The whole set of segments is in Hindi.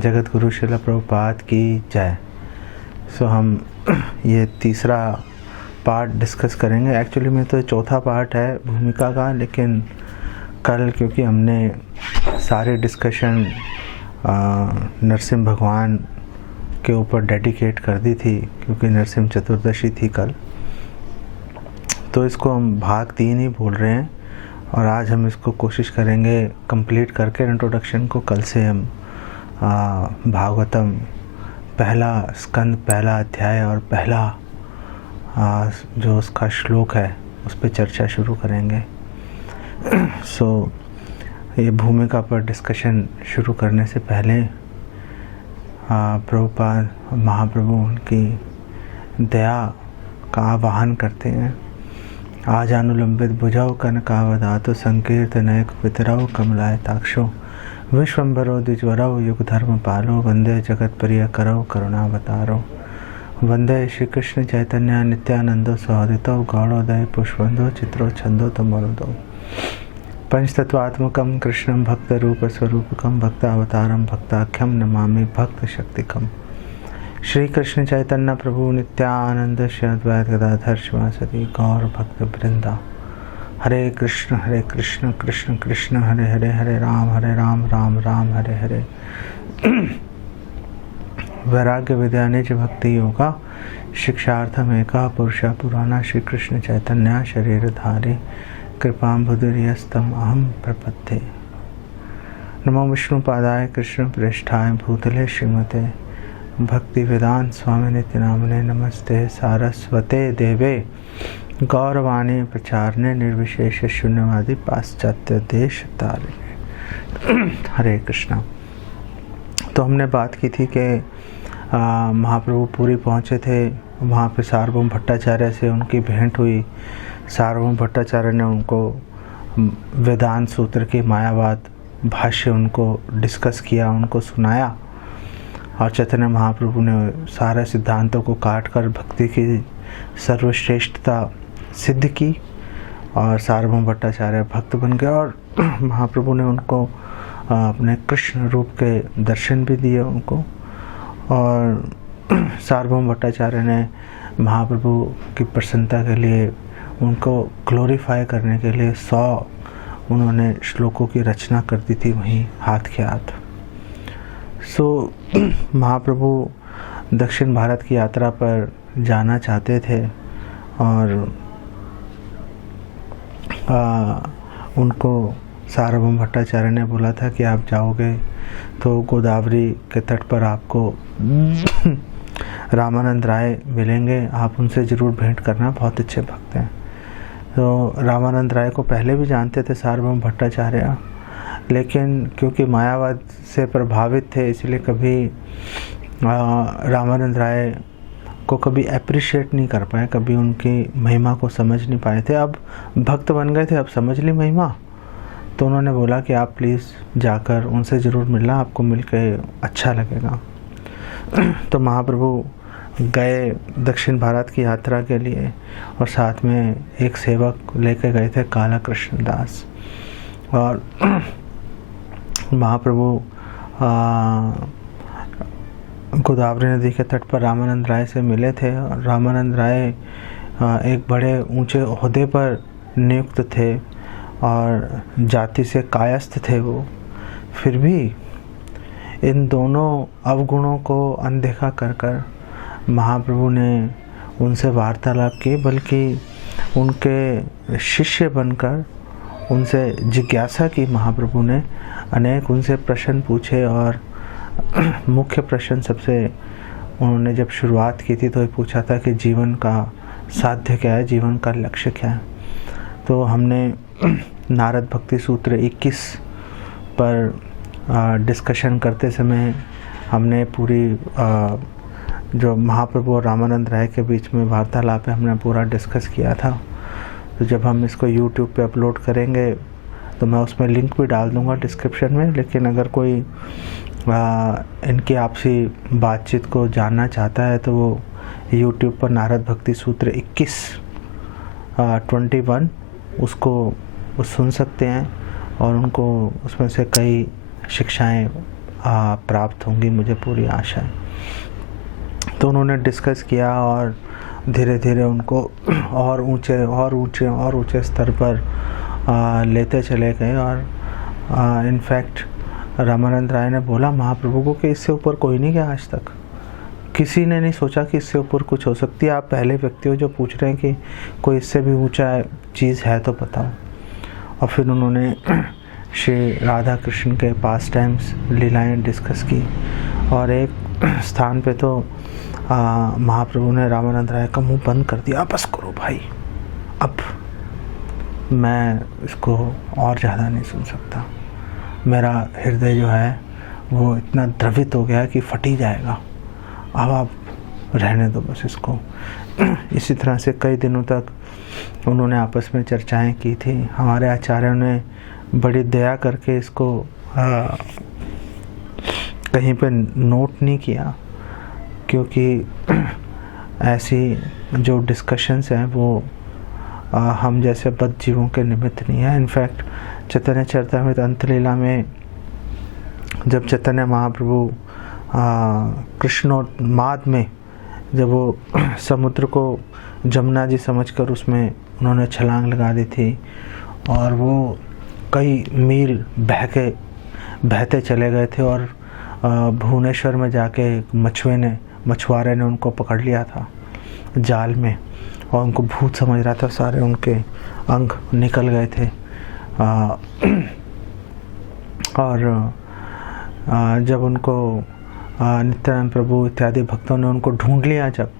जगत गुरु श्रील प्रभुपाद की जय। सो हम ये तीसरा पार्ट डिस्कस करेंगे। एक्चुअली में तो चौथा पार्ट है भूमिका का, लेकिन कल क्योंकि हमने सारी डिस्कशन नरसिंह भगवान के ऊपर डेडिकेट कर दी थी, क्योंकि नरसिंह चतुर्दशी थी कल, तो इसको हम भाग 3 ही बोल रहे हैं। और आज हम इसको कोशिश करेंगे कंप्लीट करके इंट्रोडक्शन को। कल से हम भागवतम पहला स्कंद, पहला अध्याय और पहला जो उसका श्लोक है उस पर चर्चा शुरू करेंगे। सो ये भूमिका पर डिस्कशन शुरू करने से पहले प्रभुपाद महाप्रभु उनकी दया का आवाहन करते हैं। आज अनुलंबित भुजाओ कनकावधातु संकीर्तनय पितरौ कमलाय ताक्षो विश्वम्भरो द्विजवरौ युग धर्म पालो वंदे जगत प्रिय करौ करुणावतारो वंदे श्री कृष्ण चैतन्य नित्यानंदो सहोदितो गौड़ोदय पुष्पंदो चित्रो छंदो तमरुदो पंचतत्वात्मकं कृष्णं भक्त रूप स्वरूपकं भक्तावतारं भक्ताख्यं नमामि भक्त शक्तिकं। श्री कृष्ण चैतन्य प्रभु नित्यानंद श्री अद्वैत गदाधर शिवासदि गौर भक्त वृंदा। हरे कृष्ण कृष्ण कृष्ण हरे हरे, हरे राम राम राम हरे हरे। वैराग्य विद्या निज भक्ति योगा शिक्षार्थम एका पुरुषा पुराना श्री कृष्ण चैतन्य शरीर धारी कृपाम्बुदुर्यस्तम अहम प्रपत्ते। नमो विष्णु पादाय कृष्ण प्रेष्ठाय भूतले श्रीमते भक्ति वेदांत स्वामी नित्य नामने नमस्ते सारस्वते देवे गौरवाणी प्रचारने निर्विशेष शून्यवादी पाश्चात्य देश तारिणे। हरे कृष्णा। तो हमने बात की थी कि महाप्रभु पूरी पहुँचे थे, वहाँ पे सार्वभौम भट्टाचार्य से उनकी भेंट हुई। सार्वभौम भट्टाचार्य ने उनको वेदांत सूत्र की मायावाद भाष्य उनको डिस्कस किया, उनको सुनाया, और चैतन्य महाप्रभु ने सारे सिद्धांतों को काट कर भक्ति की सर्वश्रेष्ठता सिद्ध की, और सार्वभौम भट्टाचार्य भक्त बन गए। और महाप्रभु ने उनको अपने कृष्ण रूप के दर्शन भी दिए उनको। और सार्वभौम भट्टाचार्य ने महाप्रभु की प्रसन्नता के लिए, उनको ग्लोरीफाई करने के लिए 100 उन्होंने श्लोकों की रचना कर दी थी वहीं हाथ के हाथ। सो महाप्रभु दक्षिण भारत की यात्रा पर जाना चाहते थे, और उनको सार्वभौम भट्टाचार्य ने बोला था कि आप जाओगे तो गोदावरी के तट पर आपको रामानंद राय मिलेंगे, आप उनसे ज़रूर भेंट करना, बहुत अच्छे भक्त हैं। तो रामानंद राय को पहले भी जानते थे सार्वभौम भट्टाचार्य, लेकिन क्योंकि मायावाद से प्रभावित थे इसलिए कभी रामानंद राय को कभी अप्रिशिएट नहीं कर पाए, कभी उनकी महिमा को समझ नहीं पाए थे। अब भक्त बन गए थे, अब समझ ली महिमा, तो उन्होंने बोला कि आप प्लीज़ जाकर उनसे ज़रूर मिलना, आपको मिलके अच्छा लगेगा। तो महाप्रभु गए दक्षिण भारत की यात्रा के लिए, और साथ में एक सेवक लेके गए थे काला कृष्ण दास। और महाप्रभु गोदावरी नदी के तट पर रामानंद राय से मिले थे। और रामानंद राय एक बड़े ऊंचे ओहदे पर नियुक्त थे और जाति से कायस्थ थे वो। फिर भी इन दोनों अवगुणों को अनदेखा कर कर महाप्रभु ने उनसे वार्तालाप की, बल्कि उनके शिष्य बनकर उनसे जिज्ञासा की। महाप्रभु ने अनेक उनसे प्रश्न पूछे, और मुख्य प्रश्न सबसे उन्होंने जब शुरुआत की थी तो ये पूछा था कि जीवन का साध्य क्या है, जीवन का लक्ष्य क्या है। तो हमने नारद भक्ति सूत्र 21 पर डिस्कशन करते समय हमने पूरी जो महाप्रभु और रामानंद राय के बीच में वार्तालाप है हमने पूरा डिस्कस किया था। तो जब हम इसको YouTube पे अपलोड करेंगे तो मैं उसमें लिंक भी डाल दूंगा डिस्क्रिप्शन में। लेकिन अगर कोई इनकी आपसी बातचीत को जानना चाहता है तो वो YouTube पर नारद भक्ति सूत्र 21 उसको वो सुन सकते हैं, और उनको उसमें से कई शिक्षाएं प्राप्त होंगी, मुझे पूरी आशा है। तो उन्होंने डिस्कस किया और धीरे धीरे उनको और ऊंचे स्तर पर लेते चले गए। और इनफैक्ट रामानंद राय ने बोला महाप्रभु को कि इससे ऊपर कोई नहीं गया आज तक, किसी ने नहीं सोचा कि इससे ऊपर कुछ हो सकती है। आप पहले व्यक्ति हो जो पूछ रहे हैं कि कोई इससे भी ऊंचा चीज़ है तो बताओ। और फिर उन्होंने श्री राधा कृष्ण के पास टाइम्स लीलाएं डिस्कस की। और एक स्थान पे तो महाप्रभु ने रामानंद राय का मुंह बंद कर दिया, बस करो भाई, अब मैं इसको और ज़्यादा नहीं सुन सकता, मेरा हृदय जो है वो इतना द्रवित हो गया कि फट ही जाएगा, अब आप रहने दो बस इसको। इसी तरह से कई दिनों तक उन्होंने आपस में चर्चाएं की थी। हमारे आचार्यों ने बड़ी दया करके इसको कहीं पे नोट नहीं किया, क्योंकि ऐसी जो डिस्कशंस हैं वो हम जैसे बद्ध जीवों के निमित्त नहीं है। इनफैक्ट चैतन्य चरितामृत अंतलीला में जब चैतन्य महाप्रभु कृष्णोन्माद में जब वो समुद्र को जमुना जी समझकर उसमें उन्होंने छलांग लगा दी थी और वो कई मील बहते चले गए थे और भुवनेश्वर में जाके मछुआरे ने उनको पकड़ लिया था जाल में और उनको भूत समझ रहा था, सारे उनके अंग निकल गए थे। और जब उनको नित्यानंद प्रभु इत्यादि भक्तों ने उनको ढूंढ लिया जब,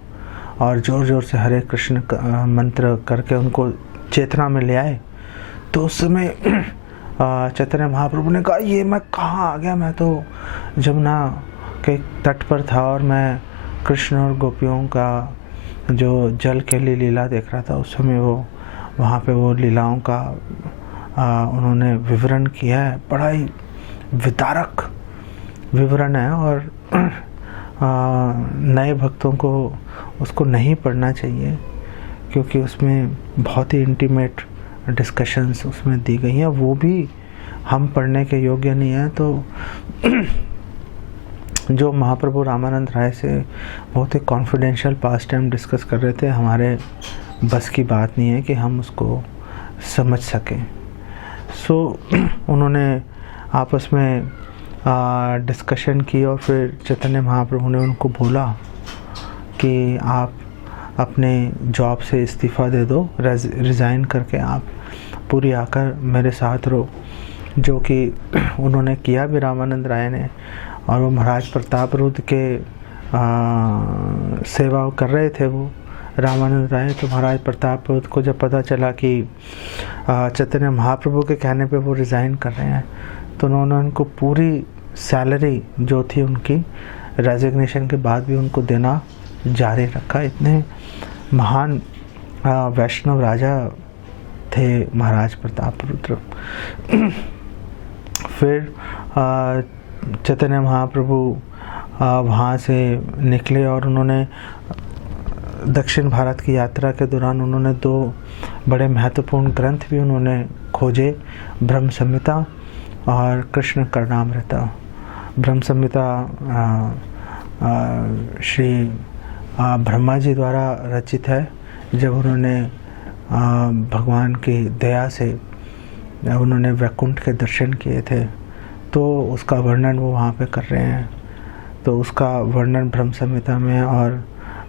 और ज़ोर ज़ोर से हरे कृष्ण मंत्र करके उनको चेतना में ले आए, तो उस समय चैतन्य महाप्रभु ने कहा ये मैं कहाँ आ गया, मैं तो जमुना के तट पर था और मैं कृष्ण और गोपियों का जो जल के लिए लीला देख रहा था। उस समय वो वहाँ पे वो लीलाओं का उन्होंने विवरण किया है, बड़ा ही विदारक विवरण है। और नए भक्तों को उसको नहीं पढ़ना चाहिए, क्योंकि उसमें बहुत ही इंटीमेट डिस्कशंस उसमें दी गई हैं, वो भी हम पढ़ने के योग्य नहीं है। तो जो महाप्रभु रामानंद राय से बहुत ही कॉन्फिडेंशियल पास टाइम डिस्कस कर रहे थे, हमारे बस की बात नहीं है कि हम उसको समझ सकें। सो उन्होंने आपस में डिस्कशन की और फिर चैतन्य महाप्रभु ने उनको बोला कि आप अपने जॉब से इस्तीफ़ा दे दो, रिज़ाइन करके आप पूरी आकर मेरे साथ रहो, जो कि उन्होंने किया भी रामानंद राय ने। और वो महाराज प्रताप रुद्र के सेवा कर रहे थे वो रामानंद राय। तो महाराज प्रताप रुद्र को जब पता चला कि चैतन्य महाप्रभु के कहने पे वो रिज़ाइन कर रहे हैं, तो उन्होंने उनको पूरी सैलरी जो थी उनकी रेजिग्नेशन के बाद भी उनको देना जारी रखा। इतने महान वैष्णव राजा थे महाराज प्रताप रुद्र। फिर चैतन्य महाप्रभु वहाँ से निकले और उन्होंने दक्षिण भारत की यात्रा के दौरान उन्होंने 2 बड़े महत्वपूर्ण ग्रंथ भी उन्होंने खोजे, ब्रह्म संहिता और कृष्ण कर्णामृता। ब्रह्म संहिता श्री ब्रह्मा जी द्वारा रचित है। जब उन्होंने भगवान की दया से उन्होंने वैकुंठ के दर्शन किए थे, तो उसका वर्णन वो वहाँ पे कर रहे हैं। तो उसका वर्णन ब्रह्म संहिता में, और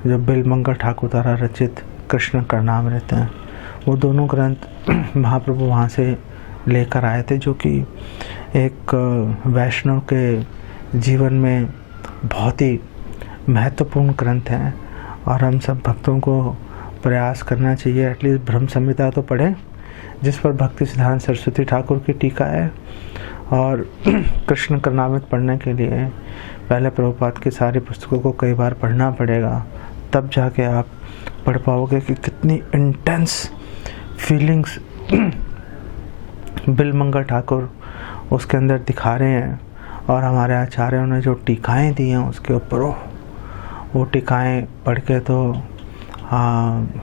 जो बिलमंगल ठाकुर द्वारा रचित कृष्ण कर्णामृत हैं, वो दोनों ग्रंथ महाप्रभु वहाँ से लेकर आए थे, जो कि एक वैष्णव के जीवन में बहुत ही महत्वपूर्ण ग्रंथ हैं। और हम सब भक्तों को प्रयास करना चाहिए एटलीस्ट ब्रह्म संहिता तो पढ़ें, जिस पर भक्ति सिद्धांत सरस्वती ठाकुर की टीका है। और कृष्ण कर्णामृत पढ़ने के लिए पहले प्रभुपाद की सारी पुस्तकों को कई बार पढ़ना पड़ेगा, तब जाके आप पढ़ पाओगे कि कितनी इंटेंस फीलिंग्स बिलमंगल ठाकुर उसके अंदर दिखा रहे हैं। और हमारे आचार्यों ने जो टीकाएं दी हैं उसके ऊपर, वो टीकाएं पढ़ के तो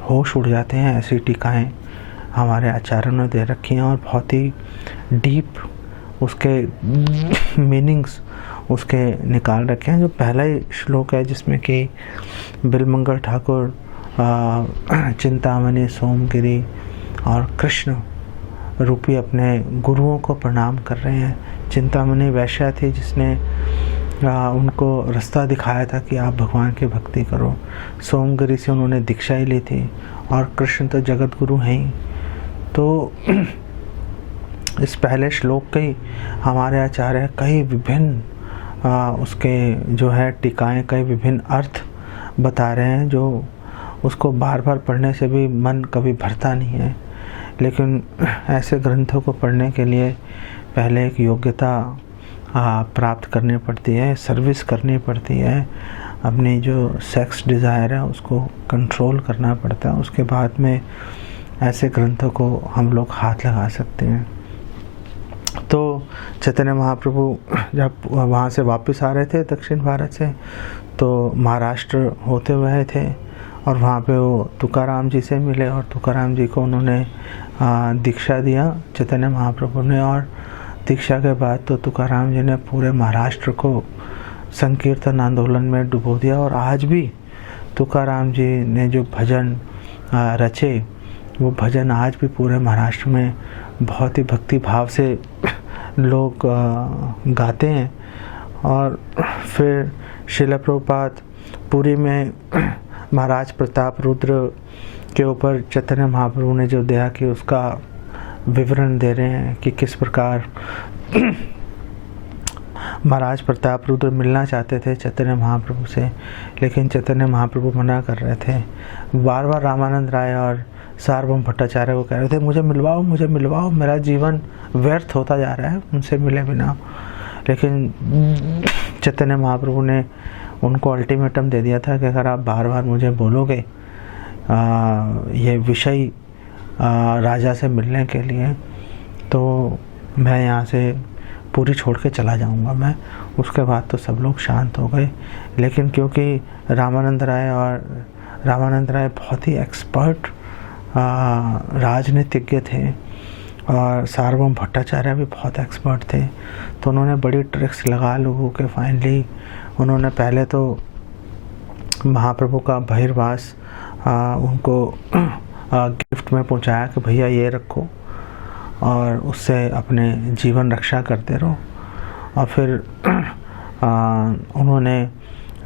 होश उड़ जाते हैं। ऐसी टीकाएं हमारे आचार्यों ने दे रखी हैं और बहुत ही डीप उसके मीनिंग्स उसके निकाल रखे हैं। जो पहला ही श्लोक है जिसमें कि बिलमंगल ठाकुर चिंतामणि सोमगिरी और कृष्ण रूपी अपने गुरुओं को प्रणाम कर रहे हैं। चिंतामणि वैश्या थी जिसने उनको रास्ता दिखाया था कि आप भगवान की भक्ति करो। सोमगिरी से उन्होंने दीक्षा ही ली थी और कृष्ण तो जगत गुरु हैं ही। तो इस पहले श्लोक के ही हमारे आचार्य कई विभिन्न उसके जो है टीकाएँ, कई विभिन्न अर्थ बता रहे हैं, जो उसको बार बार पढ़ने से भी मन कभी भरता नहीं है। लेकिन ऐसे ग्रंथों को पढ़ने के लिए पहले एक योग्यता प्राप्त करनी पड़ती है, सर्विस करनी पड़ती है, अपनी जो सेक्स डिज़ायर है उसको कंट्रोल करना पड़ता है। उसके बाद में ऐसे ग्रंथों को हम लोग हाथ लगा सकते हैं। तो चैतन्य महाप्रभु जब वहाँ से वापस आ रहे थे दक्षिण भारत से, तो महाराष्ट्र होते हुए थे और वहाँ पे वो तुकाराम जी से मिले और तुकाराम जी को उन्होंने दीक्षा दिया चैतन्य महाप्रभु ने। और दीक्षा के बाद तो तुकाराम जी ने पूरे महाराष्ट्र को संकीर्तन आंदोलन में डुबो दिया। और आज भी तुकाराम जी ने जो भजन रचे, वो भजन आज भी पूरे महाराष्ट्र में बहुत ही भक्ति भाव से लोग गाते हैं। और फिर श्रील प्रभुपाद पुरी में महाराज प्रताप रुद्र के ऊपर चैतन्य महाप्रभु ने जो दया की उसका विवरण दे रहे हैं कि किस प्रकार महाराज प्रताप रुद्र मिलना चाहते थे चैतन्य महाप्रभु से, लेकिन चैतन्य महाप्रभु मना कर रहे थे। बार बार रामानंद राय और सार्वभौम भट्टाचार्य को कह रहे थे मुझे मिलवाओ, मेरा जीवन व्यर्थ होता जा रहा है उनसे मिले बिना। लेकिन चैतन्य महाप्रभु ने उनको अल्टीमेटम दे दिया था कि अगर आप बार बार मुझे बोलोगे ये विषय राजा से मिलने के लिए, तो मैं यहाँ से पूरी छोड़ के चला जाऊँगा मैं। उसके बाद तो सब लोग शांत हो गए। लेकिन क्योंकि रामानंद राय बहुत ही एक्सपर्ट राजनीतिज्ञ थे और सार्वभौम भट्टाचार्य भी बहुत एक्सपर्ट थे, तो उन्होंने बड़ी ट्रिक्स लगा लोगों के। फाइनली उन्होंने पहले तो महाप्रभु का बहिर्वास उनको गिफ्ट में पहुंचाया कि भैया ये रखो और उससे अपने जीवन रक्षा करते रहो। और फिर उन्होंने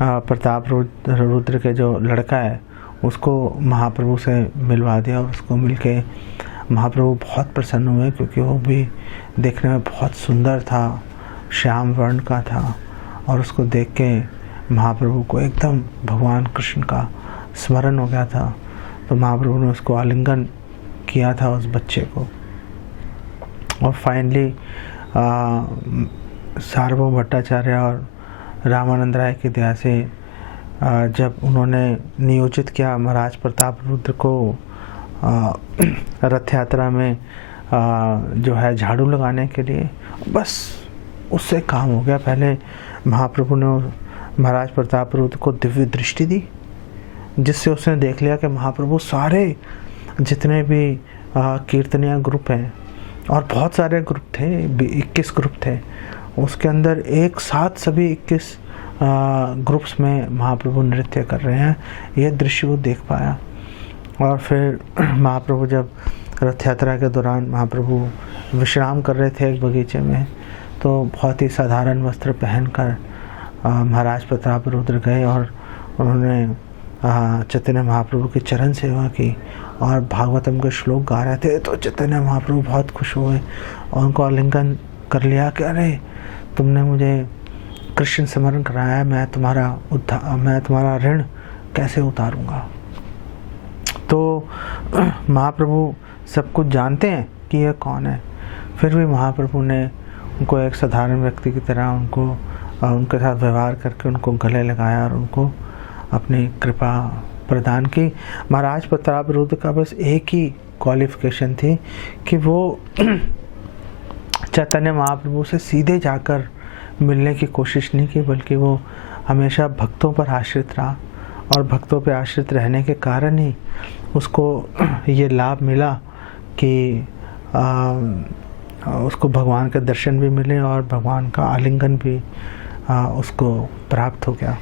प्रताप रुद्र के जो लड़का है उसको महाप्रभु से मिलवा दिया और उसको मिलके महाप्रभु बहुत प्रसन्न हुए, क्योंकि वो भी देखने में बहुत सुंदर था, श्याम वर्ण का था। और उसको देख के महाप्रभु को एकदम भगवान कृष्ण का स्मरण हो गया था। तो महाप्रभु ने उसको आलिंगन किया था उस बच्चे को। और फाइनली सार्वभौम भट्टाचार्य और रामानंद राय की दया से जब उन्होंने नियोजित किया महाराज प्रताप रुद्र को रथ यात्रा में जो है झाड़ू लगाने के लिए, बस उससे काम हो गया। पहले महाप्रभु ने महाराज प्रताप रुद्र को दिव्य दृष्टि दी, जिससे उसने देख लिया कि महाप्रभु सारे जितने भी कीर्तनिया ग्रुप हैं, और बहुत सारे ग्रुप थे, 21 ग्रुप थे, उसके अंदर एक साथ सभी 21 ग्रुप्स में महाप्रभु नृत्य कर रहे हैं। यह दृश्य वो देख पाया। और फिर महाप्रभु जब रथ यात्रा के दौरान महाप्रभु विश्राम कर रहे थे एक बगीचे में, तो बहुत ही साधारण वस्त्र पहनकर महाराज प्रताप रुद्र गए और उन्होंने चैतन्य महाप्रभु की चरण सेवा की और भागवतम के श्लोक गा रहे थे। तो चैतन्य महाप्रभु बहुत खुश हुए और उनको आलिंगन कर लिया कि अरे तुमने मुझे कृष्ण स्मरण कराया, मैं तुम्हारा ऋण कैसे उतारूंगा। तो महाप्रभु सब कुछ जानते हैं कि यह कौन है, फिर भी महाप्रभु ने उनको एक साधारण व्यक्ति की तरह उनके साथ व्यवहार करके उनको गले लगाया और उनको अपनी कृपा प्रदान की। महाराज प्रताप रुद्र का बस एक ही क्वालिफिकेशन थी कि वो चैतन्य महाप्रभु से सीधे जाकर मिलने की कोशिश नहीं की, बल्कि वो हमेशा भक्तों पर आश्रित रहा। और भक्तों पर आश्रित रहने के कारण ही उसको ये लाभ मिला कि उसको भगवान के दर्शन भी मिले और भगवान का आलिंगन भी उसको प्राप्त हो गया।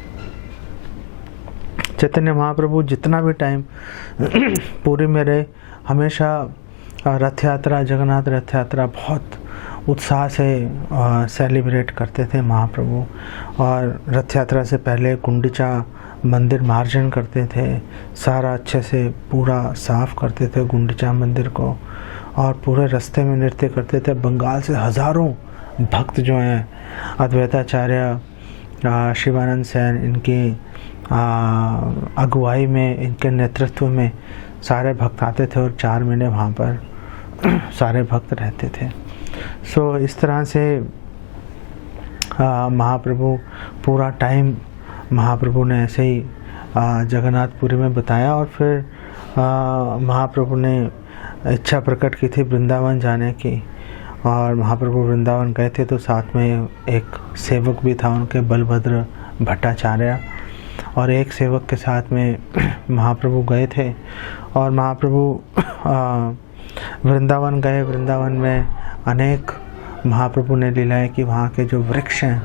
चैतन्य महाप्रभु जितना भी टाइम पूरी में रहे, हमेशा रथ यात्रा, जगन्नाथ रथ यात्रा बहुत उत्साह से सेलिब्रेट करते थे महाप्रभु। और रथ यात्रा से पहले गुंडीचा मंदिर मार्जन करते थे, सारा अच्छे से पूरा साफ करते थे गुंडीचा मंदिर को, और पूरे रास्ते में नृत्य करते थे। बंगाल से हज़ारों भक्त जो हैं, अद्वैताचार्य, शिवानंद सेन, इनकी अगुवाई में, इनके नेतृत्व में सारे भक्त आते थे और 4 महीने वहाँ पर सारे भक्त रहते थे। सो इस तरह से महाप्रभु पूरा टाइम महाप्रभु ने ऐसे ही जगन्नाथपुरी में बताया। और फिर महाप्रभु ने इच्छा प्रकट की थी वृंदावन जाने की, और महाप्रभु वृंदावन गए थे तो साथ में एक सेवक भी था उनके, बलभद्र भट्टाचार्य, और एक सेवक के साथ में महाप्रभु गए थे। और महाप्रभु वृंदावन गए। वृंदावन में अनेक महाप्रभु ने लीलाएं कि वहाँ के जो वृक्ष हैं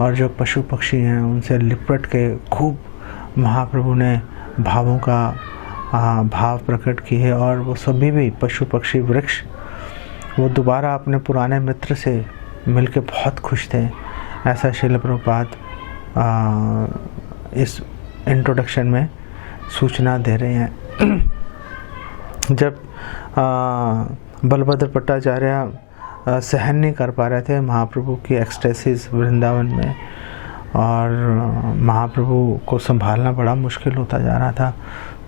और जो पशु पक्षी हैं उनसे लिपट के खूब महाप्रभु ने भावों का भाव प्रकट किए। और वो सभी भी पशु पक्षी वृक्ष वो दोबारा अपने पुराने मित्र से मिलके बहुत खुश थे। ऐसा श्रील प्रभुपाद इस इंट्रोडक्शन में सूचना दे रहे हैं। जब बलभद्र भट्टाचार्य सहन नहीं कर पा रहे थे महाप्रभु की एक्सटेसिस वृंदावन में, और महाप्रभु को संभालना बड़ा मुश्किल होता जा रहा था,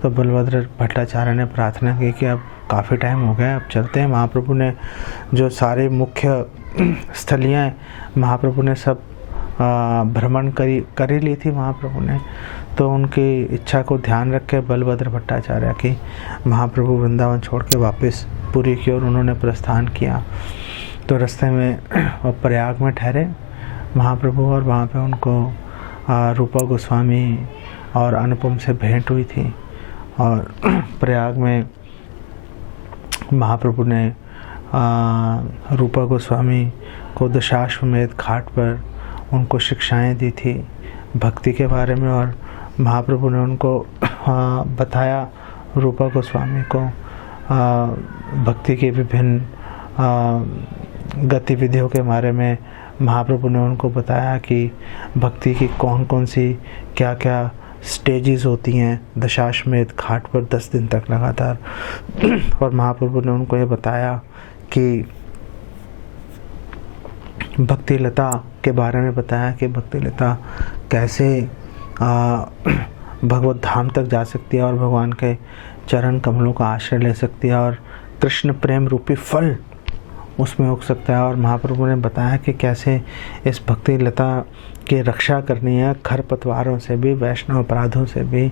तो बलभद्र भट्टाचार्य ने प्रार्थना की कि अब काफ़ी टाइम हो गया, अब चलते हैं। महाप्रभु ने जो सारे मुख्य स्थलियाँ महाप्रभु ने सब भ्रमण करी ली थी महाप्रभु ने, तो उनकी इच्छा को ध्यान रख के बलभद्र भट्टाचार्य की महाप्रभु वृंदावन छोड़ के वापस पुरी की ओर उन्होंने प्रस्थान किया। तो रास्ते में प्रयाग में ठहरे महाप्रभु, और वहाँ पे उनको रूपा गोस्वामी और अनुपम से भेंट हुई थी। और प्रयाग में महाप्रभु ने रूपा गोस्वामी को दशाश्वमेध घाट पर उनको शिक्षाएं दी थी भक्ति के बारे में, और महाप्रभु ने उनको बताया, रूपा गोस्वामी को भक्ति के विभिन्न गतिविधियों के बारे में महाप्रभु ने उनको बताया कि भक्ति की कौन कौन सी क्या क्या स्टेजेस होती हैं दशाश्वमेध घाट पर 10 दिन तक लगातार। और महाप्रभु ने उनको ये बताया कि भक्ति लता के बारे में बताया कि भक्ति लता कैसे भगवत धाम तक जा सकती है और भगवान के चरण कमलों का आश्रय ले सकती है और कृष्ण प्रेम रूपी फल उसमें उग सकता है। और महाप्रभु ने बताया कि कैसे इस भक्ति लता की रक्षा करनी है, खरपतवारों से भी, वैष्णव अपराधों से भी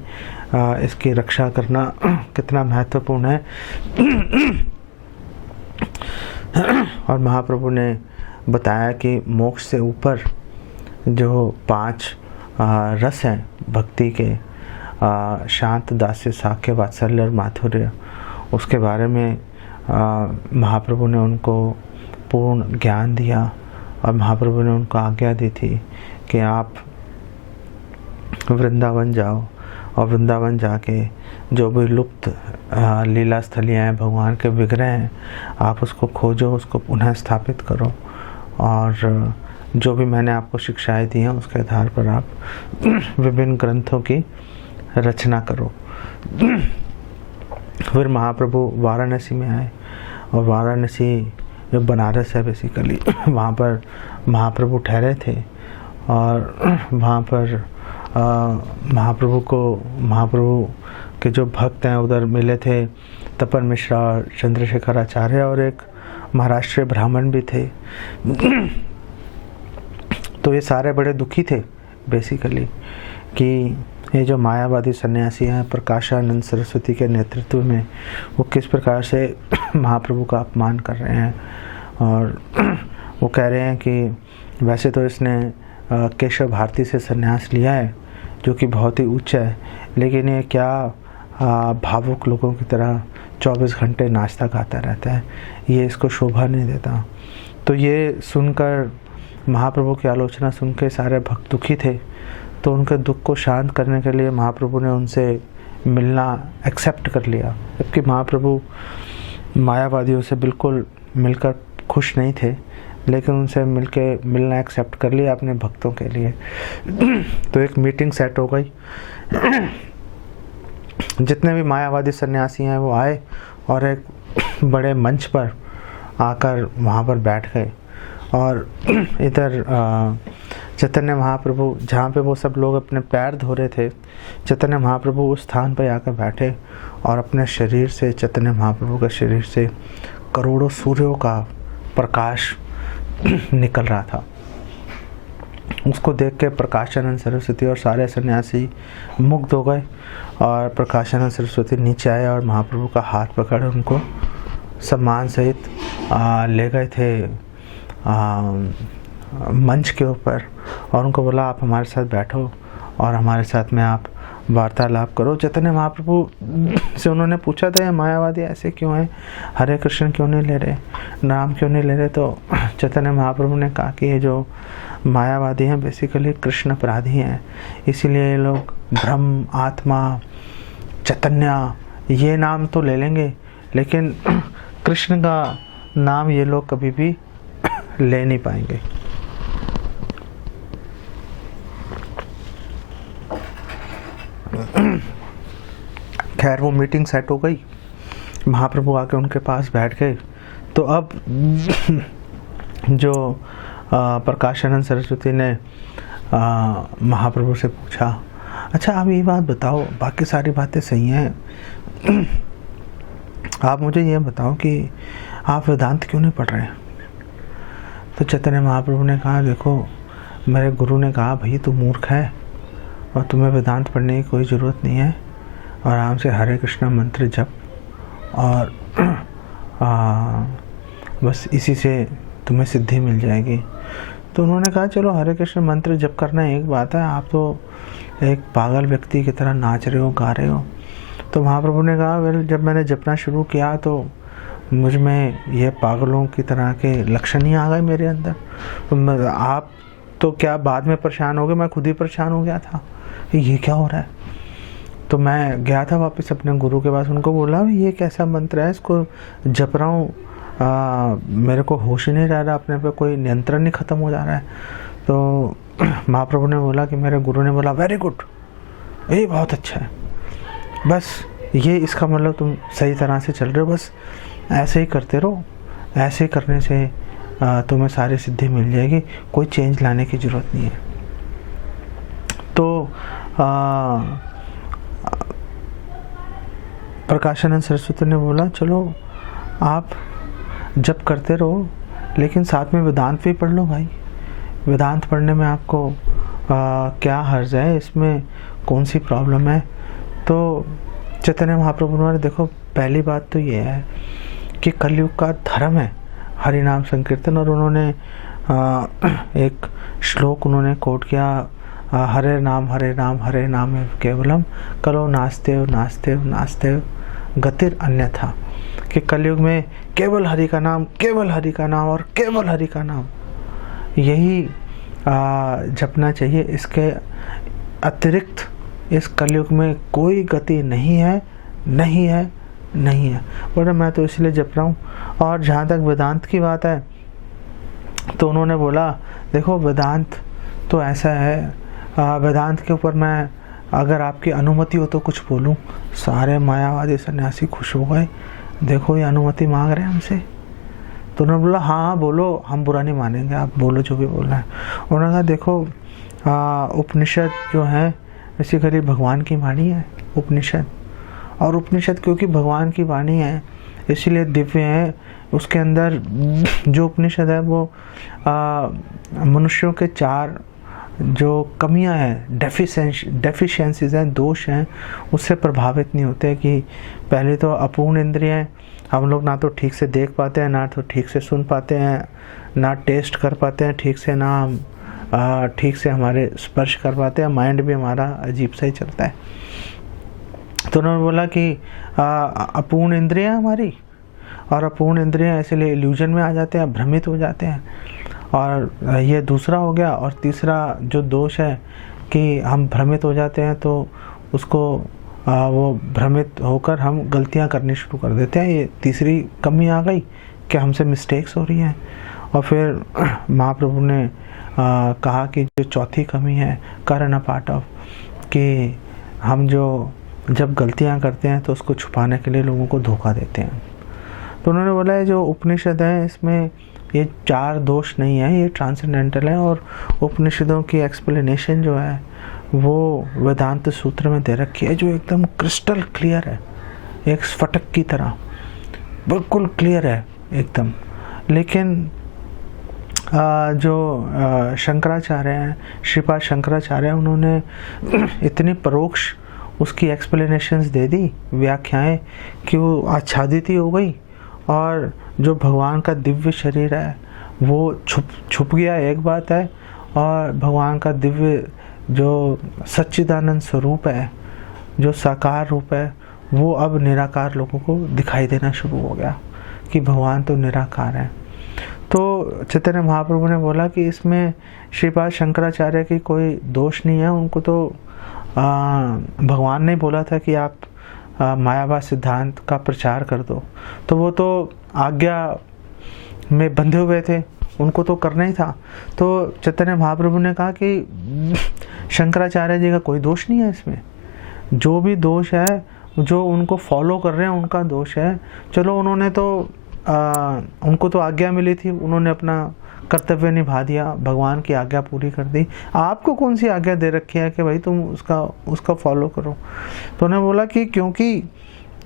इसकी रक्षा करना कितना महत्वपूर्ण है। और महाप्रभु ने बताया कि मोक्ष से ऊपर जो 5 रस हैं भक्ति के, शांत, दास्य, साख्य, वात्सल्य और माधुर्य, उसके बारे में महाप्रभु ने उनको पूर्ण ज्ञान दिया। और महाप्रभु ने उनको आज्ञा दी थी कि आप वृंदावन जाओ और वृंदावन जाके जो भी लुप्त लीला स्थलियाँ हैं, भगवान के विग्रह हैं, आप उसको खोजो, उसको पुनः स्थापित करो, और जो भी मैंने आपको शिक्षाएं दी हैं उसके आधार पर आप विभिन्न ग्रंथों की रचना करो। फिर महाप्रभु वाराणसी में आए, और वाराणसी जो बनारस है बेसिकली, वहाँ पर महाप्रभु ठहरे थे। और वहाँ पर महाप्रभु के जो भक्त हैं उधर मिले थे, तपन मिश्रा, चंद्रशेखर आचार्य और एक महाराष्ट्रीय ब्राह्मण भी थे। तो ये सारे बड़े दुखी थे बेसिकली कि ये जो मायावादी सन्यासी हैं प्रकाशानंद सरस्वती के नेतृत्व में, वो किस प्रकार से महाप्रभु का अपमान कर रहे हैं। और वो कह रहे हैं कि वैसे तो इसने केशव भारती से संन्यास लिया है जो कि बहुत ही उच्च है, लेकिन ये क्या भावुक लोगों की तरह 24 घंटे नाचता गाता रहता है, ये इसको शोभा नहीं देता। तो ये सुनकर महाप्रभु की आलोचना सुन के सारे भक्त दुखी थे, तो उनके दुख को शांत करने के लिए महाप्रभु ने उनसे मिलना एक्सेप्ट कर लिया। जबकि महाप्रभु मायावादियों से बिल्कुल मिलकर खुश नहीं थे, लेकिन उनसे मिलना एक्सेप्ट कर लिया अपने भक्तों के लिए। तो एक मीटिंग सेट हो गई। जितने भी मायावादी सन्यासी हैं वो आए और एक बड़े मंच पर आकर वहाँ पर बैठ गए। और इधर चैतन्य महाप्रभु, जहाँ पे वो सब लोग अपने पैर धो रहे थे, चैतन्य महाप्रभु उस स्थान पर आकर बैठे और अपने शरीर से, चैतन्य महाप्रभु के शरीर से करोड़ों सूर्यों का प्रकाश निकल रहा था। उसको देख के प्रकाशानंद सरस्वती और सारे सन्यासी मुग्ध हो गए। और प्रकाशानंद सरस्वती नीचे आए और महाप्रभु का हाथ पकड़ उनको सम्मान सहित ले गए थे मंच के ऊपर, और उनको बोला आप हमारे साथ बैठो और हमारे साथ में आप वार्तालाप करो। चैतन्य महाप्रभु से उन्होंने पूछा था, ये मायावादी ऐसे क्यों हैं, हरे कृष्ण क्यों नहीं ले रहे, नाम क्यों नहीं ले रहे? तो चैतन्य महाप्रभु ने कहा कि ये जो मायावादी हैं बेसिकली कृष्ण अपराधी हैं, इसीलिए ये लोग ब्रह्म, आत्मा, चैतन्य ये नाम तो ले लेंगे, लेकिन कृष्ण का नाम ये लोग कभी भी ले नहीं पाएंगे। खैर वो मीटिंग सेट हो गई, महाप्रभु आके उनके पास बैठ गए। तो अब जो प्रकाशानंद सरस्वती ने महाप्रभु से पूछा, अच्छा आप ये बात बताओ, बाकी सारी बातें सही हैं, आप मुझे ये बताओ कि आप वेदांत क्यों नहीं पढ़ रहे हैं? तो चैतन्य महाप्रभु ने कहा, देखो मेरे गुरु ने कहा भाई तू मूर्ख है और तुम्हें वेदांत पढ़ने की कोई ज़रूरत नहीं है, और आराम से हरे कृष्णा मंत्र जप और बस इसी से तुम्हें सिद्धि मिल जाएगी। तो उन्होंने कहा चलो हरे कृष्ण मंत्र जप करना एक बात है, आप तो एक पागल व्यक्ति की तरह नाच रहे हो, गा रहे हो। तो महाप्रभु ने कहा वेल, जब मैंने जपना शुरू किया तो मुझ में ये पागलों की तरह के लक्षण ही आ गए मेरे अंदर। तो आप तो क्या बाद में परेशान हो गए, मैं खुद ही परेशान हो गया था, ये क्या हो रहा है। तो मैं गया था वापस अपने गुरु के पास, उनको बोला ये कैसा मंत्र है, इसको जप रहा हूँ, मेरे को होश ही नहीं रह रहा, अपने पे कोई नियंत्रण नहीं ख़त्म हो जा रहा है। तो महाप्रभु ने बोला कि मेरे गुरु ने बोला वेरी गुड, ये बहुत अच्छा है, बस ये इसका मतलब तुम सही तरह से चल रहे हो, बस ऐसे ही करते रहो, ऐसे ही करने से तुम्हें सारी सिद्धि मिल जाएगी, कोई चेंज लाने की ज़रूरत नहीं है। तो प्रकाशानंद सरस्वती ने बोला चलो आप जप करते रहो, लेकिन साथ में वेदांत भी पढ़ लो भाई, वेदांत पढ़ने में आपको क्या हर्ज है, इसमें कौन सी प्रॉब्लम है। तो चैतन्य महाप्रभु ने देखो पहली बात तो ये है कि कलयुग का धर्म है हरि नाम संकीर्तन, और उन्होंने एक श्लोक उन्होंने कोट किया, हरे नाम केवलम कलो नास्तेव नास्तेव नास्तेव गतिर अन्यथा, कि कलयुग में केवल हरि का नाम, केवल हरि का नाम और केवल हरि का नाम यही जपना चाहिए, इसके अतिरिक्त इस कलयुग में कोई गति नहीं है, नहीं है, नहीं है। बोले मैं तो इसलिए जप रहा हूँ। और जहाँ तक वेदांत की बात है तो उन्होंने बोला देखो वेदांत तो ऐसा है, वेदांत के ऊपर मैं अगर आपकी अनुमति हो तो कुछ बोलूँ। सारे मायावादी सन्यासी खुश हो गए, देखो ये अनुमति मांग रहे हैं हमसे। तो उन्होंने बोला हाँ बोलो, हम बुरा नहीं मानेंगे, आप बोलो जो भी बोलना है। उन्होंने कहा देखो उपनिषद जो है बेसिकली भगवान की वाणी है उपनिषद, और उपनिषद क्योंकि भगवान की वाणी है इसीलिए दिव्य है। उसके अंदर जो उपनिषद है वो मनुष्यों के 4 जो कमियां हैं, डेफिशिएंसीज हैं, दोष हैं, उससे प्रभावित नहीं होते। कि पहले तो अपूर्ण इंद्रियां, हम लोग ना तो ठीक से देख पाते हैं, ना तो ठीक से सुन पाते हैं, ना टेस्ट कर पाते हैं ठीक से, ना हम ठीक से हमारे स्पर्श कर पाते हैं, माइंड भी हमारा अजीब सा ही चलता है। तो उन्होंने बोला कि अपूर्ण इंद्रियां हमारी, और अपूर्ण इंद्रियां इसलिए इल्यूजन में आ जाते हैं, भ्रमित हो जाते हैं, और ये दूसरा हो गया। और तीसरा जो दोष है कि हम भ्रमित हो जाते हैं, तो उसको वो भ्रमित होकर हम गलतियां करनी शुरू कर देते हैं। ये तीसरी कमी आ गई कि हमसे मिस्टेक्स हो रही हैं। और फिर महाप्रभु ने कहा कि जो चौथी कमी है करन अ पार्ट ऑफ, कि हम जब गलतियां करते हैं तो उसको छुपाने के लिए लोगों को धोखा देते हैं। तो उन्होंने बोला है जो उपनिषद है इसमें ये 4 दोष नहीं है, ये ट्रांसेंडेंटल है। और उपनिषदों की एक्सप्लेनेशन जो है वो वेदांत सूत्र में दे रखी है, जो एकदम क्रिस्टल क्लियर है, एक स्फटिक की तरह बिल्कुल क्लियर है एकदम। लेकिन जो शंकराचार्य हैं, श्रीपाद शंकराचार्य, उन्होंने इतनी परोक्ष उसकी एक्सप्लेनेशंस दे दी, व्याख्याएं, कि वो आच्छादित ही हो गई। और जो भगवान का दिव्य शरीर है वो छुप गया, एक बात है। और भगवान का दिव्य जो सच्चिदानंद स्वरूप है, जो साकार रूप है, वो अब निराकार लोगों को दिखाई देना शुरू हो गया कि भगवान तो निराकार है। तो चैतन्य महाप्रभु ने बोला कि इसमें श्रीपाद शंकराचार्य की कोई दोष नहीं है। उनको तो भगवान ने बोला था कि आप मायावाद सिद्धांत का प्रचार कर दो, तो वो तो आज्ञा में बंधे हुए थे, उनको तो करना ही था। तो चैतन्य महाप्रभु ने कहा कि शंकराचार्य जी का कोई दोष नहीं है इसमें। जो भी दोष है, जो उनको फॉलो कर रहे हैं उनका दोष है। चलो, उन्होंने तो उनको तो आज्ञा मिली थी, उन्होंने अपना कर्तव्य निभा दिया, भगवान की आज्ञा पूरी कर दी। आपको कौन सी आज्ञा दे रखी है कि भाई तुम उसका फॉलो करो। तो उन्होंने बोला कि क्योंकि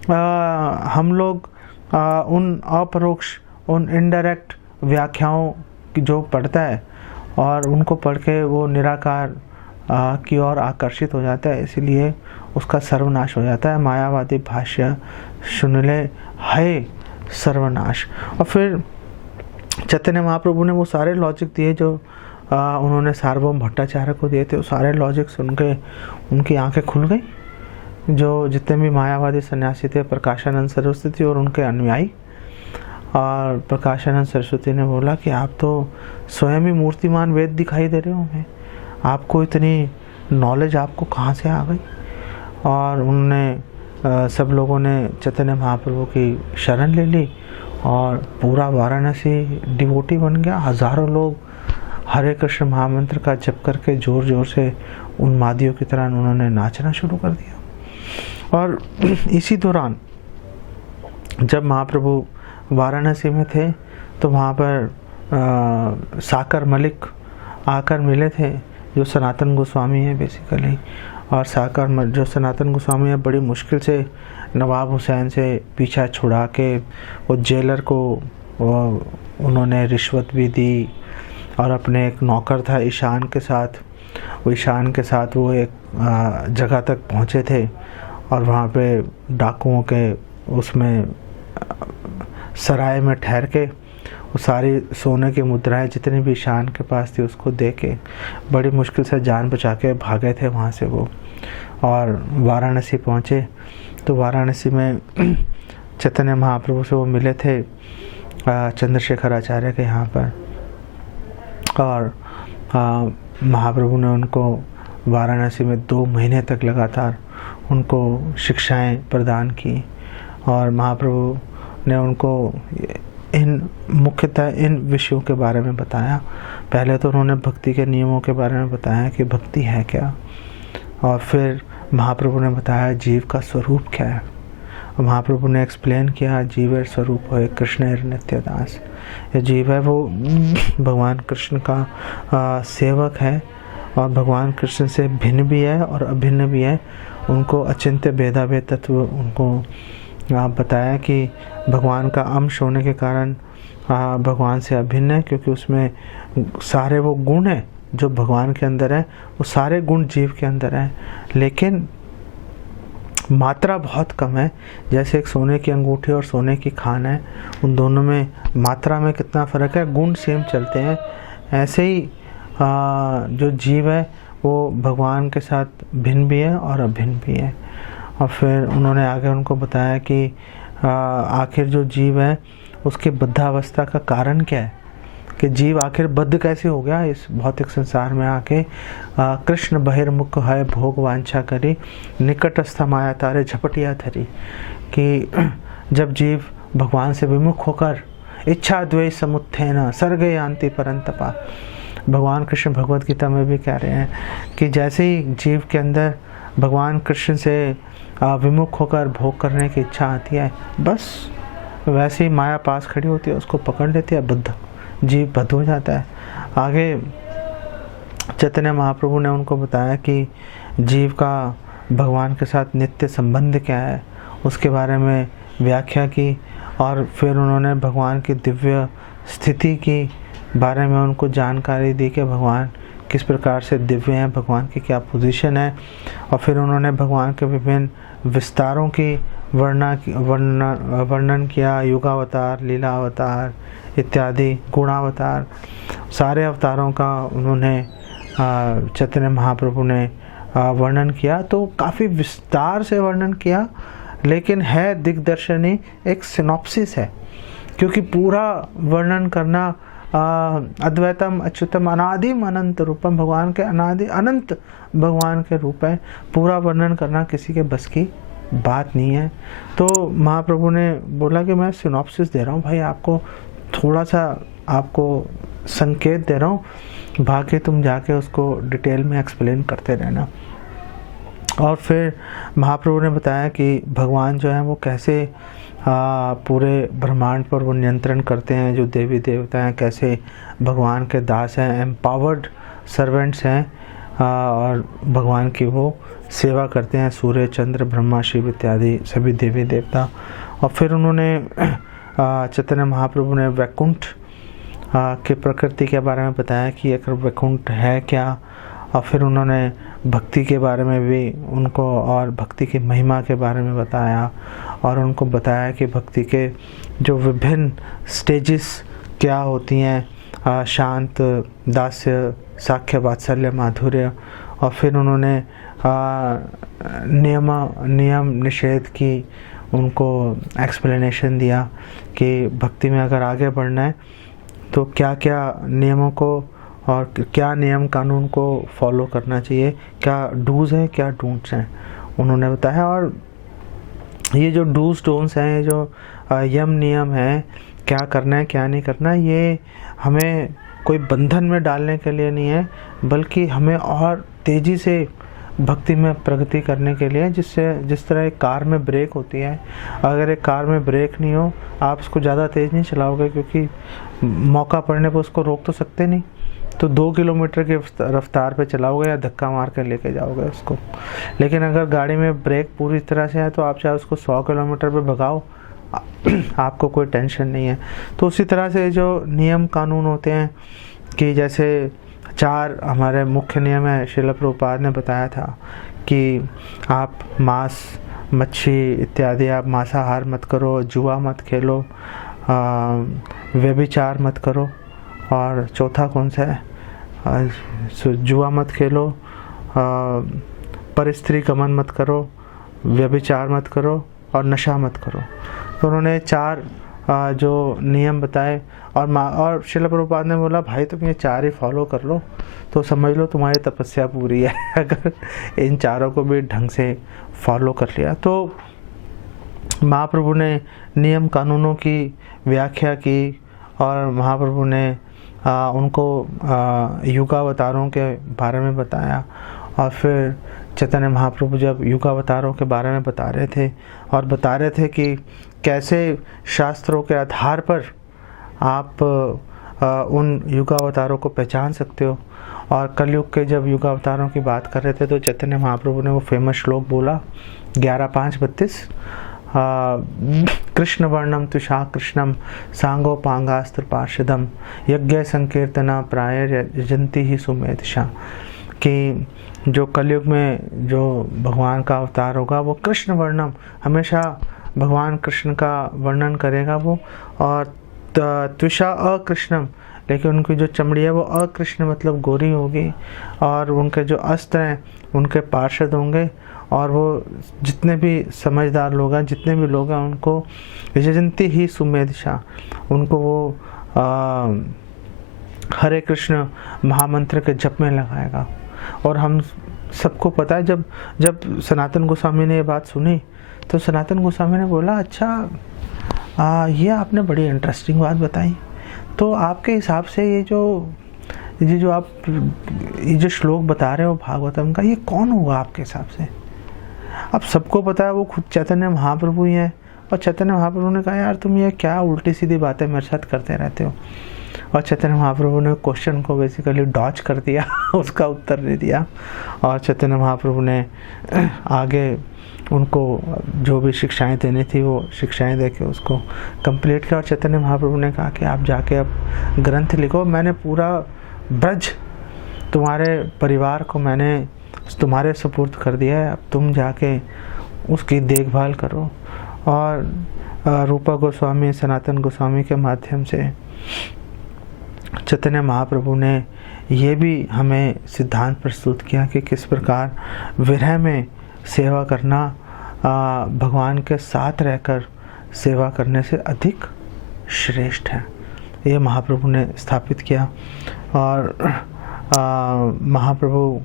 हम लोग उन अपरोक्ष, उन इनडायरेक्ट व्याख्याओं की जो पढ़ता है और उनको पढ़ के वो निराकार की ओर आकर्षित हो जाता है, इसीलिए उसका सर्वनाश हो जाता है। मायावादी भाष्य सुन ले है सर्वनाश। और फिर चैतन्य महाप्रभु ने वो सारे लॉजिक दिए जो उन्होंने सार्वभौम भट्टाचार्य को दिए थे। वो सारे लॉजिक सुन के उनकी आंखें खुल गई। जो जितने भी मायावादी सन्यासी थे, प्रकाशानंद सरस्वती और उनके अनुयायी, और प्रकाशानंद सरस्वती ने बोला कि आप तो स्वयं ही मूर्तिमान वेद दिखाई दे रहे हो हमें, आपको इतनी नॉलेज आपको कहाँ से आ गई। और उन्होंने सब लोगों ने चैतन्य महाप्रभु की शरण ले ली और पूरा वाराणसी डिवोटी बन गया। हजारों लोग हरे कृष्ण महामंत्र का जप करके जोर जोर से उन्मादियों की तरह उन्होंने नाचना शुरू कर दिया। और इसी दौरान जब महाप्रभु वाराणसी में थे तो वहाँ पर साकर मलिक आकर मिले थे, जो सनातन गोस्वामी है बेसिकली। और साकर जो सनातन गोस्वामी है बड़ी मुश्किल से नवाब हुसैन से पीछा छुड़ा के वो जेलर को उन्होंने रिश्वत भी दी। और अपने एक नौकर था ईशान के साथ, वो एक जगह तक पहुँचे थे और वहाँ पे डाकुओं के उसमें सराय में ठहर के वो सारी सोने की मुद्राएं जितनी भी ईशान के पास थी उसको दे के बड़ी मुश्किल से जान बचा के भागे थे वहाँ से वो। और वाराणसी पहुँचे तो वाराणसी में चैतन्य महाप्रभु से वो मिले थे चंद्रशेखर आचार्य के यहाँ पर। और महाप्रभु ने उनको वाराणसी में 2 महीने तक लगातार उनको शिक्षाएं प्रदान की। और महाप्रभु ने उनको मुख्यतः इन विषयों के बारे में बताया। पहले तो उन्होंने भक्ति के नियमों के बारे में बताया कि भक्ति है क्या, और फिर महाप्रभु ने बताया जीव का स्वरूप क्या है। और महाप्रभु ने एक्सप्लेन किया जीव स्वरूप है कृष्ण नित्य दास। ये जीव है वो भगवान कृष्ण का सेवक है और भगवान कृष्ण से भिन्न भी है और अभिन्न भी है। उनको अचिंत्य भेदाभेद तत्व उनको बताया कि भगवान का अंश होने के कारण भगवान से अभिन्न है, क्योंकि उसमें सारे वो गुण हैं जो भगवान के अंदर है, वो सारे गुण जीव के अंदर हैं, लेकिन मात्रा बहुत कम है। जैसे एक सोने की अंगूठी और सोने की खान है, उन दोनों में मात्रा में कितना फ़र्क है, गुण सेम चलते हैं। ऐसे ही जो जीव है वो भगवान के साथ भिन्न भी है और अभिन्न भी है। और फिर उन्होंने आगे उनको बताया कि आखिर जो जीव है उसकी बद्धावस्था का कारण क्या है, कि जीव आखिर बद्ध कैसे हो गया इस भौतिक संसार में आके। कृष्ण बहिर्मुख है भोग वांछा करी, निकटस्थ माया तारे झपटिया धरी। कि जब जीव भगवान से विमुख होकर इच्छा द्वेष समुत्थेन सर्गे यान्ति परंतपा, भगवान कृष्ण भगवद गीता में भी कह रहे हैं कि जैसे ही जीव के अंदर भगवान कृष्ण से विमुख होकर भोग करने की इच्छा आती है, बस वैसे ही माया पास खड़ी होती है, उसको पकड़ लेती है, बुद्ध जीव बद्ध हो जाता है। आगे चैतन्य महाप्रभु ने उनको बताया कि जीव का भगवान के साथ नित्य संबंध क्या है, उसके बारे में व्याख्या की। और फिर उन्होंने भगवान की दिव्य स्थिति की बारे में उनको जानकारी दी कि भगवान किस प्रकार से दिव्य हैं, भगवान की क्या पोजीशन है। और फिर उन्होंने भगवान के विभिन्न विस्तारों की वर्णन किया, युगावतार, लीला अवतार इत्यादि, गुणावतार, सारे अवतारों का उन्होंने चैतन्य महाप्रभु ने वर्णन किया। तो काफ़ी विस्तार से वर्णन किया, लेकिन है दिग्दर्शनी, एक सिनॉप्सिस है, क्योंकि पूरा वर्णन करना अद्वैतम अच्युतम अनादिम अनंत रूपम, भगवान के अनादि अनंत भगवान के रूप है, पूरा वर्णन करना किसी के बस की बात नहीं है। तो महाप्रभु ने बोला कि मैं सिनॉप्सिस दे रहा हूँ भाई, आपको थोड़ा सा आपको संकेत दे रहा हूँ, बाकी तुम जाके उसको डिटेल में एक्सप्लेन करते रहना। और फिर महाप्रभु ने बताया कि भगवान जो है वो कैसे पूरे ब्रह्मांड पर वो नियंत्रण करते हैं, जो देवी देवता हैं कैसे भगवान के दास हैं, एम्पावर्ड सर्वेंट्स हैं, और भगवान की वो सेवा करते हैं, सूर्य चंद्र ब्रह्मा शिव इत्यादि सभी देवी देवता। और फिर उन्होंने चैतन्य महाप्रभु ने वैकुंठ की प्रकृति के बारे में बताया कि एक वैकुंठ है क्या। और फिर उन्होंने भक्ति के बारे में भी उनको और भक्ति की महिमा के बारे में बताया, और उनको बताया कि भक्ति के जो विभिन्न स्टेजेस क्या होती हैं, शांत, दास्य, साख्य, वात्सल्य, माधुर्य। और फिर उन्होंने नियम निषेध की उनको एक्सप्लेनेशन दिया कि भक्ति में अगर आगे बढ़ना है तो क्या क्या नियमों को और क्या नियम कानून को फॉलो करना चाहिए, क्या डूज हैं क्या डोंट्स हैं, उन्होंने बताया। और ये जो डूज डोंट्स हैं, ये जो यम नियम है, क्या करना है क्या नहीं करना, ये हमें कोई बंधन में डालने के लिए नहीं है, बल्कि हमें और तेज़ी से भक्ति में प्रगति करने के लिए, जिससे जिस तरह एक कार में ब्रेक होती है, अगर एक कार में ब्रेक नहीं हो, आप उसको ज़्यादा तेज़ नहीं चलाओगे, क्योंकि मौका पड़ने पर उसको रोक तो सकते नहीं, तो 2 किलोमीटर की रफ्तार पे चलाओगे या धक्का मार कर लेके जाओगे उसको। लेकिन अगर गाड़ी में ब्रेक पूरी तरह से है तो आप चाहे उसको 100 किलोमीटर पे भगाओ, आपको कोई टेंशन नहीं है। तो उसी तरह से जो नियम कानून होते हैं कि जैसे 4 हमारे मुख्य नियम है, श्रील प्रभुपाद ने बताया था कि आप मांस, मच्छी इत्यादि आप मांसाहार मत करो, जुआ मत खेलो, व्यभिचार मत करो, और चौथा कौन सा है, जुआ मत खेलो, परस्त्री गमन मत करो, व्यभिचार मत करो और नशा मत करो। तो उन्होंने 4 जो नियम बताए, और श्रील प्रभुपाद ने बोला भाई तुम ये 4 ही फॉलो कर लो तो समझ लो तुम्हारी तपस्या पूरी है, अगर इन 4 को भी ढंग से फॉलो कर लिया। तो महाप्रभु ने नियम कानूनों की व्याख्या की, और महाप्रभु ने उनको युगावतारों के बारे में बताया। और फिर चैतन्य महाप्रभु जब युगावतारों के बारे में बता रहे थे, और बता रहे थे कि कैसे शास्त्रों के आधार पर आप उन युगावतारों को पहचान सकते हो। और कलयुग के जब युगावतारों की बात कर रहे थे तो चैतन्य महाप्रभु ने वो फेमस श्लोक बोला 11.5-32, कृष्ण वर्णम तुषा कृष्णम सांगोपांगास्त्र पार्षदम यज्ञ संकीर्तना प्राय यजंती ही सुमेधशा, कि जो कलयुग में जो भगवान का अवतार होगा वो कृष्ण वर्णम, हमेशा भगवान कृष्ण का वर्णन करेगा वो, और त्विषा अकृष्णम, लेकिन उनकी जो चमड़ी है वो अकृष्ण मतलब गोरी होगी, और उनके जो अस्त्र हैं उनके पार्षद होंगे, और वो जितने भी समझदार लोग हैं, जितने भी लोग हैं, उनको यजंती ही सुमेधशा, उनको वो हरे कृष्ण महामंत्र के जप में लगाएगा। और हम सबको पता है, जब सनातन गोस्वामी ने ये बात सुनी तो सनातन गोस्वामी ने बोला, अच्छा ये आपने बड़ी इंटरेस्टिंग बात बताई। तो आपके हिसाब से ये जो आप ये जो श्लोक बता रहे हो भागवतम का, ये कौन होगा आपके हिसाब से? अब सबको पता है वो खुद चैतन्य महाप्रभु ही हैं। और चैतन्य महाप्रभु ने कहा, यार तुम ये क्या उल्टी सीधी बातें मेरे साथ करते रहते हो। और चैतन्य महाप्रभु ने क्वेश्चन को बेसिकली डॉच कर दिया उसका उत्तर दे दिया। और चैतन्य महाप्रभु ने आगे उनको जो भी शिक्षाएं देनी थी वो शिक्षाएं देके उसको कंप्लीट किया। और चैतन्य महाप्रभु ने कहा कि आप जाके अब ग्रंथ लिखो, मैंने पूरा ब्रज तुम्हारे परिवार को मैंने तुम्हारे सुपुर्द कर दिया है, अब तुम जाके उसकी देखभाल करो। और रूपा गोस्वामी, सनातन गोस्वामी के माध्यम से चैतन्य महाप्रभु ने ये भी हमें सिद्धांत प्रस्तुत किया कि किस प्रकार विरह में सेवा करना भगवान के साथ रहकर सेवा करने से अधिक श्रेष्ठ है। ये महाप्रभु ने स्थापित किया। और महाप्रभु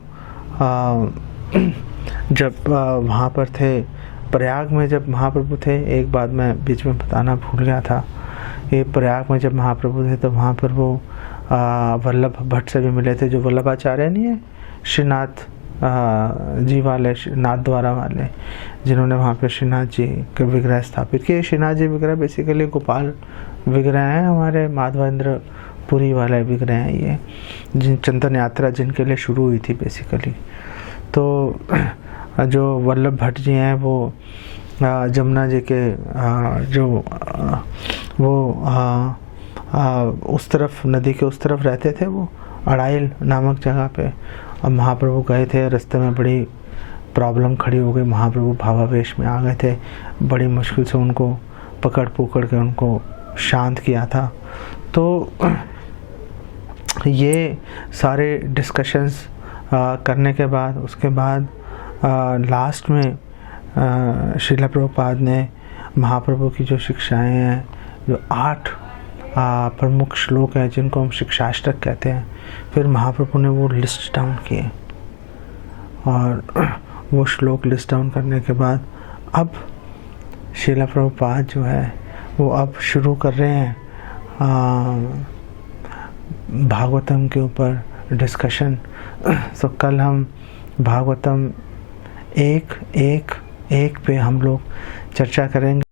जब वहाँ पर थे प्रयाग में, जब महाप्रभु थे, एक बात मैं बीच में बताना भूल गया था, ये प्रयाग में जब महाप्रभु थे तो वहाँ पर वो वल्लभ भट्ट से भी मिले थे, जो वल्लभाचार्य नहीं है, श्रीनाथ जी वाले, नाथ द्वारा वाले, जिन्होंने वहाँ पे श्रीनाथ जी के विग्रह स्थापित किए। श्रीनाथ जी विग्रह बेसिकली गोपाल विग्रह हैं, हमारे माधवेंद्र पुरी वाले विग्रह हैं ये, जिन चंदन यात्रा जिनके लिए शुरू हुई थी बेसिकली। तो जो वल्लभ भट्ट जी हैं वो जमुना जी के उस तरफ, नदी के उस तरफ रहते थे, वो अड़ाइल नामक जगह पे। अब महाप्रभु गए थे, रास्ते में बड़ी प्रॉब्लम खड़ी हो गई, महाप्रभु भावावेश में आ गए थे, बड़ी मुश्किल से उनको पकड़ के उनको शांत किया था। तो ये सारे डिस्कशंस करने के बाद, उसके बाद लास्ट में श्रील प्रभुपाद ने महाप्रभु की जो शिक्षाएं हैं, जो 8 प्रमुख श्लोक हैं जिनको हम शिक्षाष्टक कहते हैं, फिर महाप्रभु ने वो लिस्ट डाउन किए। और वो श्लोक लिस्ट डाउन करने के बाद अब श्रील प्रभुपाद जो है वो अब शुरू कर रहे हैं भागवतम के ऊपर डिस्कशन। तो कल हम भागवतम 1 पे हम लोग चर्चा करेंगे।